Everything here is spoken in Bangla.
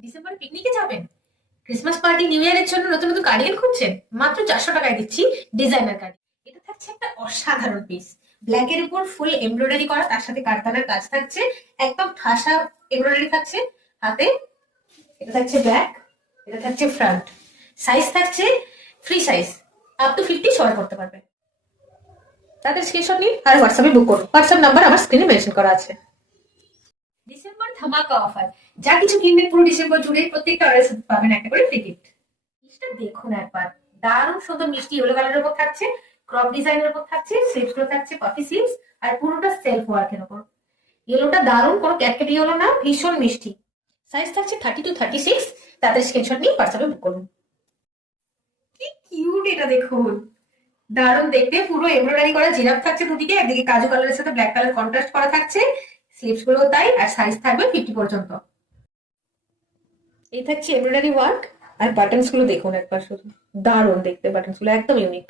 ডিসেম্বরে পিকনিকে যাবেন, ক্রিসমাস পার্টি, নিউ ইয়ারের জন্য নতুন নতুন কার্ডিগান খুঁজছেন, মাত্র 400 টাকায় দিচ্ছি ডিজাইনার কার্ডিগান। এটা থাকছে একটা অসাধারণ পিস, ব্ল্যাক এর উপর ফুল এমব্রয়ডারি করা, তার সাথে কারদানার কাজ থাকছে, একদম ঠাসা এমব্রয়ডারি থাকছে হাতে। এটা থাকছে ব্যাক, এটা থাকছে ফ্রন্ট। সাইজ থাকছে ফ্রি সাইজ, আপ টু 50 সবাই করতে পারবে। তাদের স্ক্রিনশট নিন আর হোয়াটসঅ্যাপে বুক করুন। হোয়াটসঅ্যাপ নাম্বার আমার স্ক্রিনে মেনশন করা আছে। ডিসেম্বর ধামাকা অফার, যা কিছু কিনবেন পুরো ডিসেম্বর জুড়ে প্রত্যেকটা অর্ডার সাথে পাবেন একটা করে ফ্রি গিফট। জিনিসটা দেখুন একবার, দারুণ সুন্দর মিষ্টি ইয়েলো কালারের উপর থাকছে, ক্রপ ডিজাইনের উপর থাকছে, স্লিভস গুলো থাকছে কফি স্লিভস, আর পুরোটা সেলফ ওয়ার্কের উপর। ইয়েলোটা দারুণ, কোনো ক্যাটকেট ইয়েলো না, ভীষণ মিষ্টি। সাইজ থাকছে 30 to 36। তাদের স্ক্রিনশট নিয়ে হোয়াটসঅ্যাপে বুক করুন। কি কিউট এটা দেখুন, দারুণ দেখতে, পুরো এমব্রয়ডারি করা জিরাফ থাকছে দুদিকে, একদিকে কাজু কালারের সাথে ব্ল্যাক কালার কন্ট্রাস্ট করা থাকছে, স্লিভস গুলো তাই, আর সাইজ থাকবে 50 পর্যন্ত। এই থাকছে এমব্রয়ডারি ওয়ার্ক, আর বাটনস গুলো দেখুন একবার শুধু, দারুণ দেখতে, বাটনস গুলো একদম ইউনিক।